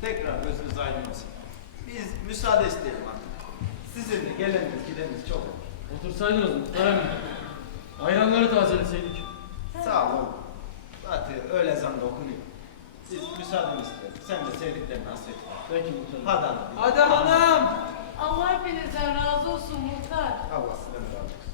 Tekrar gözünüz aydın olsun. Biz müsaade isteyelim artık. Sizin de geleniniz gideniniz çok olur. Otursaydınız Muhtar Emin. Ayranları tazeleseydik. Sağ olun. Zaten öğle ezanı da okunuyor. Biz müsaade isteyelim. Sen de sevdiklerini hasret. Peki Muhtar Emin. Hadi hanım. Hadi hanım. Allah hepinizden razı olsun muhtar. Allah sizden razı olsun.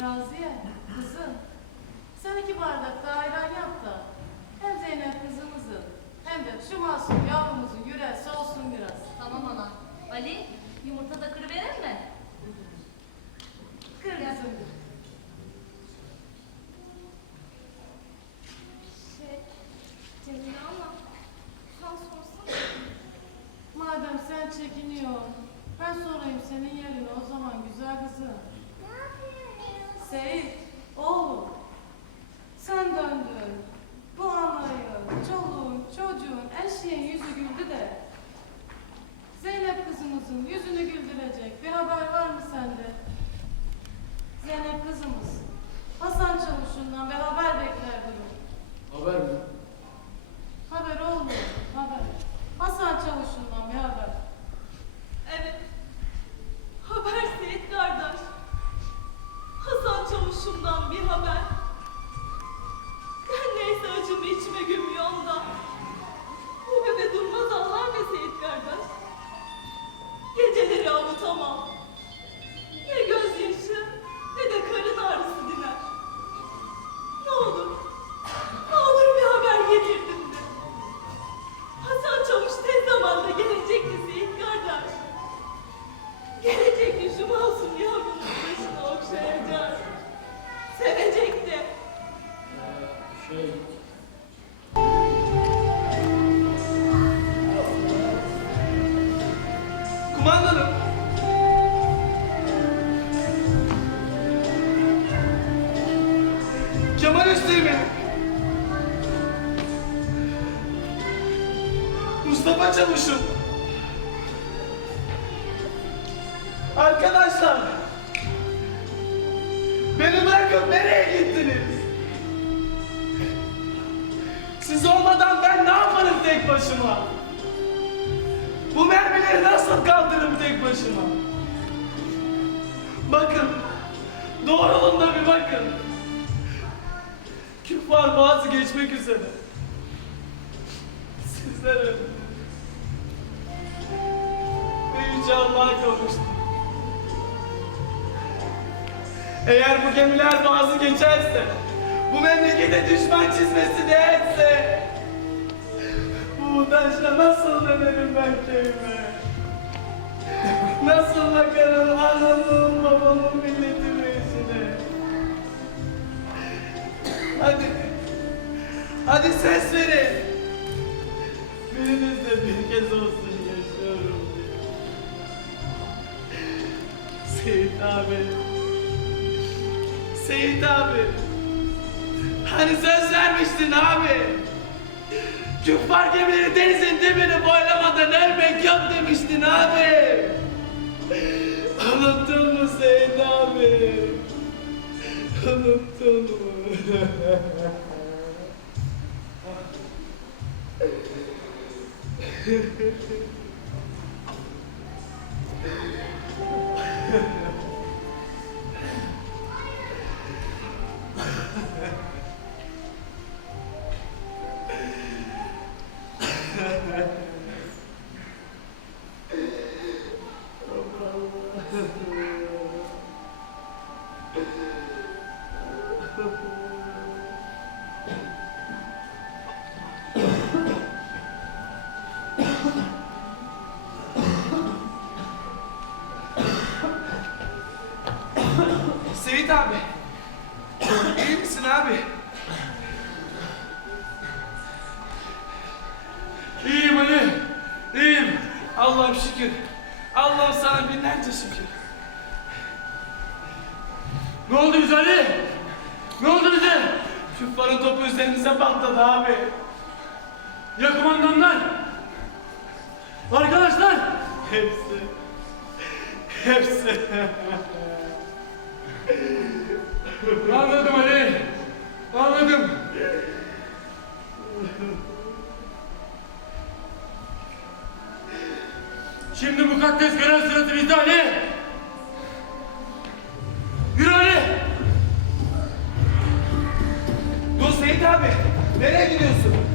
Raziye, kızım. Sen iki bardak daha ayran yap da hem Zeynep kızımızın hem de şu masum yavrumuzun yüreği soğusun biraz. Tamam ana. Ali, yumurta da kırıverir mi? Kır kızım. Şey, Cemile ama sen sorsana. Madem sen çekiniyorsun, ben sorayım senin yerine o zaman güzel kızım. Seyit, oğlum, sen döndün. Bu anayın, çoluğun, çocuğun, eşeğin yüzü güldü de. Zeynep kızımızın yüzünü güldürecek bir haber var mı sende? Zeynep kızımız, Hasan Çavuş'undan bir haber bekler durum. Haber mi? Haber olmuyor, Çavuş'um. Arkadaşlar. Beni bırakıp nereye gittiniz? Siz olmadan ben ne yaparım tek başıma? Bu mermileri nasıl kaldırırım tek başıma? Bakın, doğruluğunda bir bakın. Küffar boğazı geçmek üzere. Sizler öldünüz. Yüce Allah'a. Eğer bu gemiler boğazı geçerse, bu memlekete düşman çizmesi değerse, bu utançla nasıl dönerim ben köyüme? Nasıl bakarım anamın babamın milletimin yüzüne? Hadi, hadi ses verin. Biriniz de bir kez olsun Seyit abi. Seyit abi. Hani söz vermiştin abi. Küffar gemileri denizin dibini boylamadan ölmek yok demiştin abi. Unuttun mu Seyit abi? Unuttun mu? Seyit abi. abi? İyiyim Ali. İyiyim. Allah'ım şükür. Allah'ım sana binlerce şükür. Ne oldu bize Ali? Ne oldu bize? Küffarın topu üzerimize patladı abi. Ya kumandanlar? Arkadaşlar! Hepsi. Hepsi. Anladım Ali. Anladım. Şimdi mukaddes görev sırası bizde Ali. Yürü Ali. Dur Seyit abi. Nereye gidiyorsun?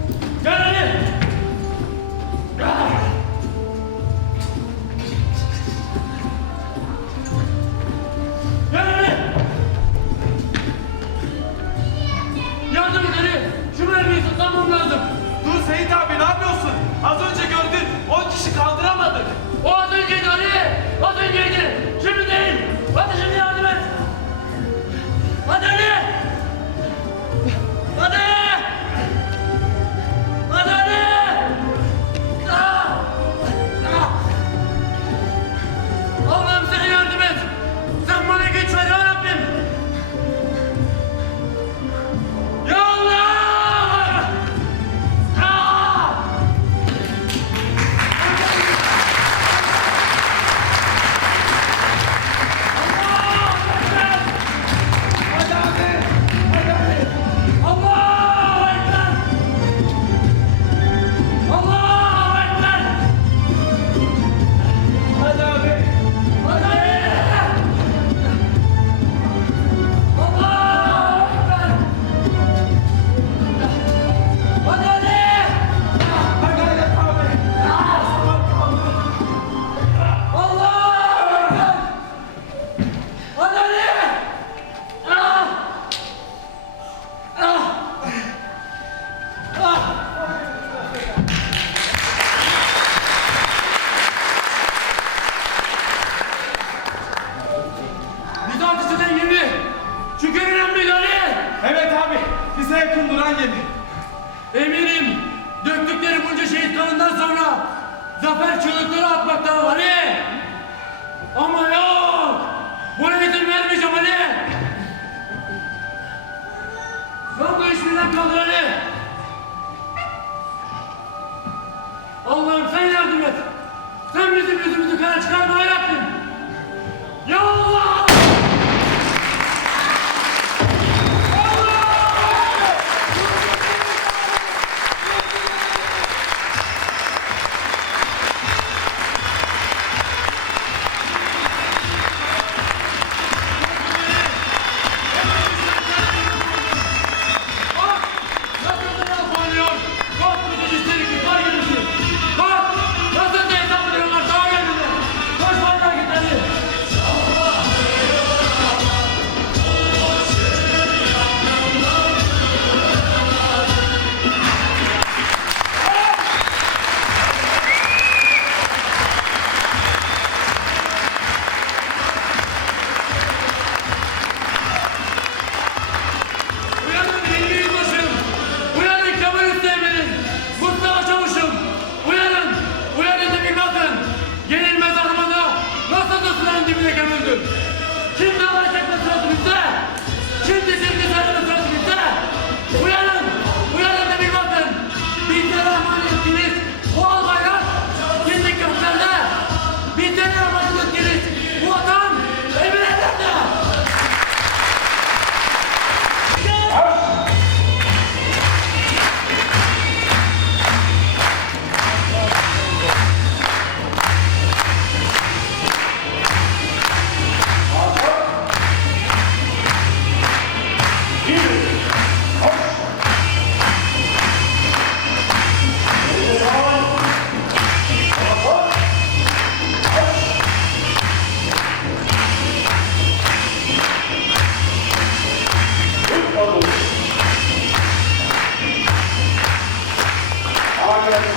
Eminim döktükleri bunca şehit kanından sonra zafer çığlıkları atmakta Ali. Ama yok. Buna izin vermeyeceğim Ali. Yok bu işimden kaldır Ali. Allah'ım sen yardım et. Sen bizim yüzümüzü kara çıkarma ya Ya Allah!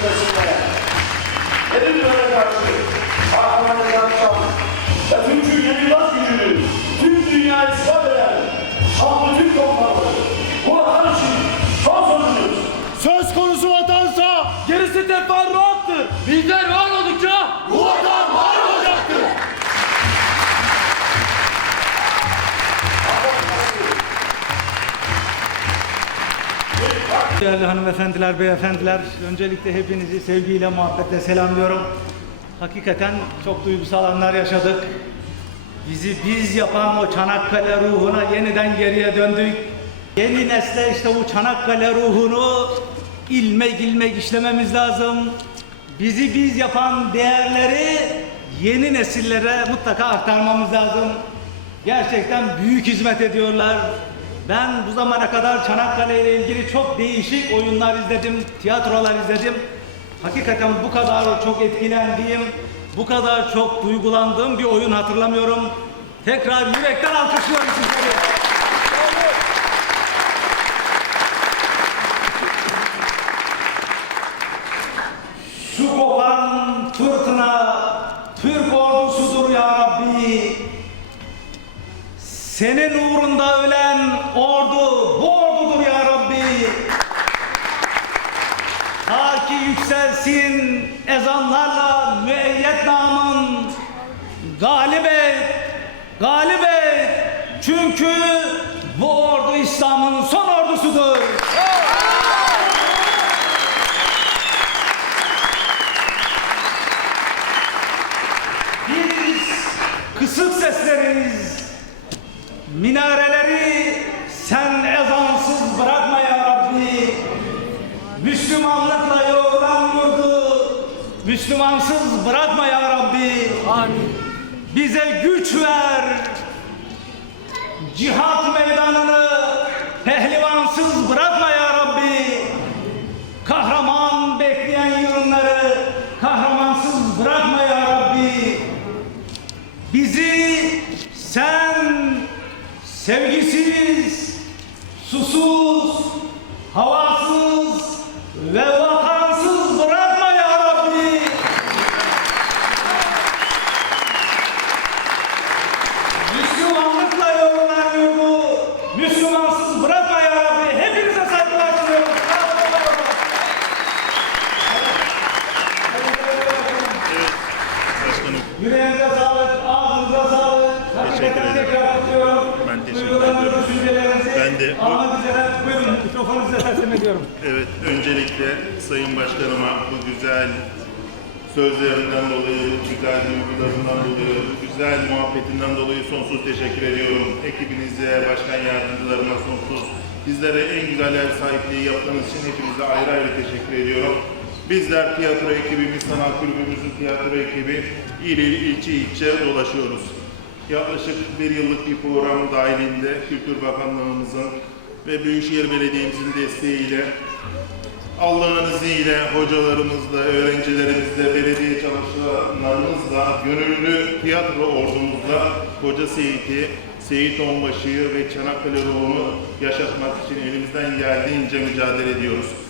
kesimlere. Edimlere karşı kahramanlık akşam ve tüm Türkiye'nin bas gücünü tüm dünyayı ispat eden şanlı Türk toprakları bu her şey son sözümüz. Söz konusu vatansa gerisi teferruattır. Bizler Değerli hanımefendiler, beyefendiler, öncelikle hepinizi sevgiyle, muhabbetle selamlıyorum. Hakikaten çok duygusal anlar yaşadık. Bizi biz yapan o Çanakkale ruhuna yeniden geriye döndük. Yeni nesle işte bu Çanakkale ruhunu ilmek ilmek işlememiz lazım. Bizi biz yapan değerleri yeni nesillere mutlaka aktarmamız lazım. Gerçekten büyük hizmet ediyorlar. Ben bu zamana kadar Çanakkale ile ilgili çok değişik oyunlar izledim, tiyatrolar izledim. Hakikaten bu kadar çok etkilendiğim, bu kadar çok duygulandığım bir oyun hatırlamıyorum. Tekrar yürekten alkışlıyorum sizleri. Şu kopan fırtına Türk ordusudur ya Rabbi. Senin uğrunda ölen ordu bu ordudur ya Rabbi. Ta ki yükselsin ezanlarla müeyyet namın. Galip et, galip et. Çünkü bu ordu İslam'ın son ordusudur. Biz kısık sesleriz. Minareleri Bize güç ver. Cihat meydanını pehlivansız bırakma ya Rabbi. Kahraman bekleyen yığınları kahramansız bırakma ya Rabbi. Bizi sen sevgisiz, susuz, havasız ve vatansız bırakma ya Rabbi. Müslümanlıkla yorulan yurdu Müslümansız bırakma ya Rabbi. Hepinize saygılar sunuyorum. Sağ olun, var olun. Başkanım Yüreğinize sağlık, ağzınıza sağlık. Teşekkür Hakikaten ederim. Tekrar kutluyorum. Ben teşekkür Duygularınızı, ediyorum. düşüncelerinizi Ben de bu- almak üzere buyurun mikrofonu size teslim ediyorum. evet öncelikle Sayın Başkanıma bu güzel sözlerinden dolayı, güzel duygularından dolayı, güzel muhabbetinden dolayı sonsuz teşekkür ediyorum. Ekibinize, başkan yardımcılarıma sonsuz. Bizlere en güzel ev sahipliği yaptığınız için hepinize ayrı ayrı teşekkür ediyorum. Bizler tiyatro ekibimiz, sanat kulübümüzün tiyatro ekibi il il ilçe ilçe dolaşıyoruz. Yaklaşık bir yıllık bir program dahilinde Kültür Bakanlığımızın ve Büyükşehir Belediye'mizin desteğiyle Allah'ın izniyle hocalarımızla, öğrencilerimizle, belediye çalışanlarımızla, gönüllü tiyatro ordumuzla Koca Seyit'i, Seyit Onbaşı'yı ve Çanakkale ruhunu yaşatmak için elimizden geldiğince mücadele ediyoruz.